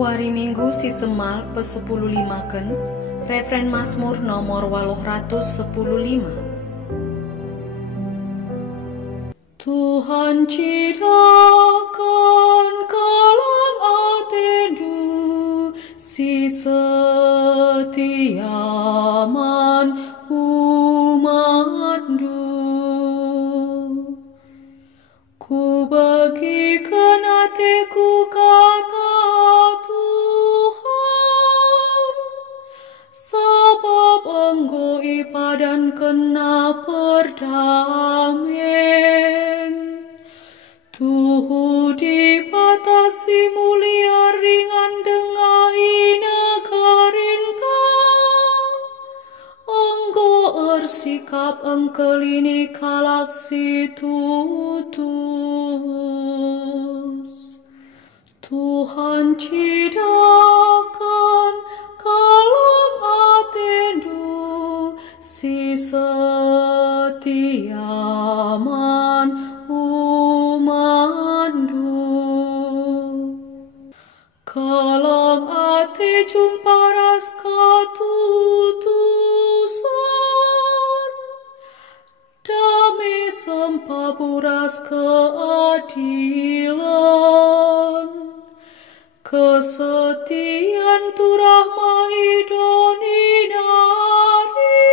Wari Minggu si Semal pe-10 limaken, referen Mazmur nomor 815. Tuhan cidakan kalam atendu si setiaman umatmu. Ku bagikan hatiku kata Tuhan, sebab Engkau ipadan kena perdamen. Tuhu dibatasi mulia ringan dengan ina karinta, Engkau ersikap engkelini kalak si tutus. Tuhan cidakan kalam atendu si setiaman umatmu. Kalam ate jumparas katutusan, damai sempaburas keadilan. Kesetiaan turah maidoni nari,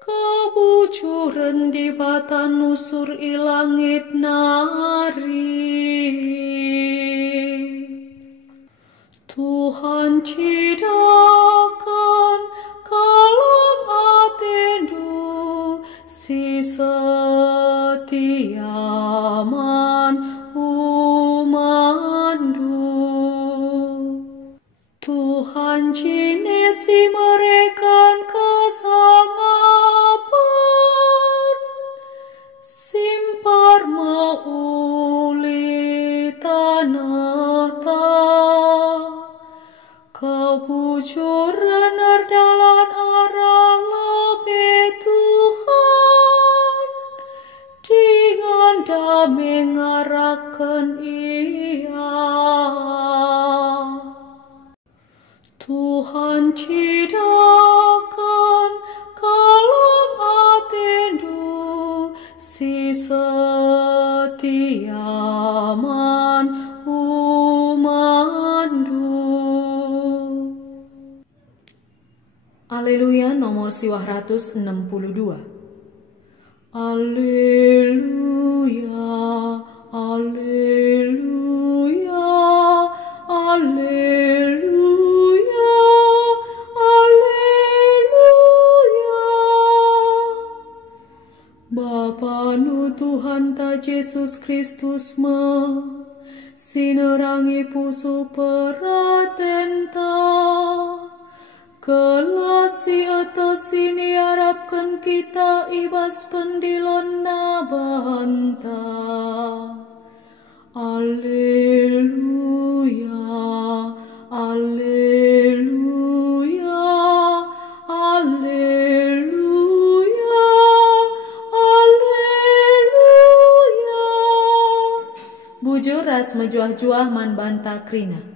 kebujuran di batan nusur ilangit nari. Tuhan cidakan kalam atendu si setiaman umatmu. Tuhan jinesi mereka kesangapan, simpar mauli tanah ta. Kebujuran ardalan arah lebih Tuhan, dengan damai ngarakan ia. Tuhan cidakan kalam atendu si setiaman umatmu. Haleluya nomor siwah 162. Haleluya, haleluya, haleluya, haleluya. Bapa nu Tuhan ta Yesus Kristus ma, sinerangi pusu peratenta, kelasi atas sini harapkan kita ibas pendilon nabanta. Alleluia, alleluia, alleluia, alleluia. Bujur ras mejuah juah man banta krina.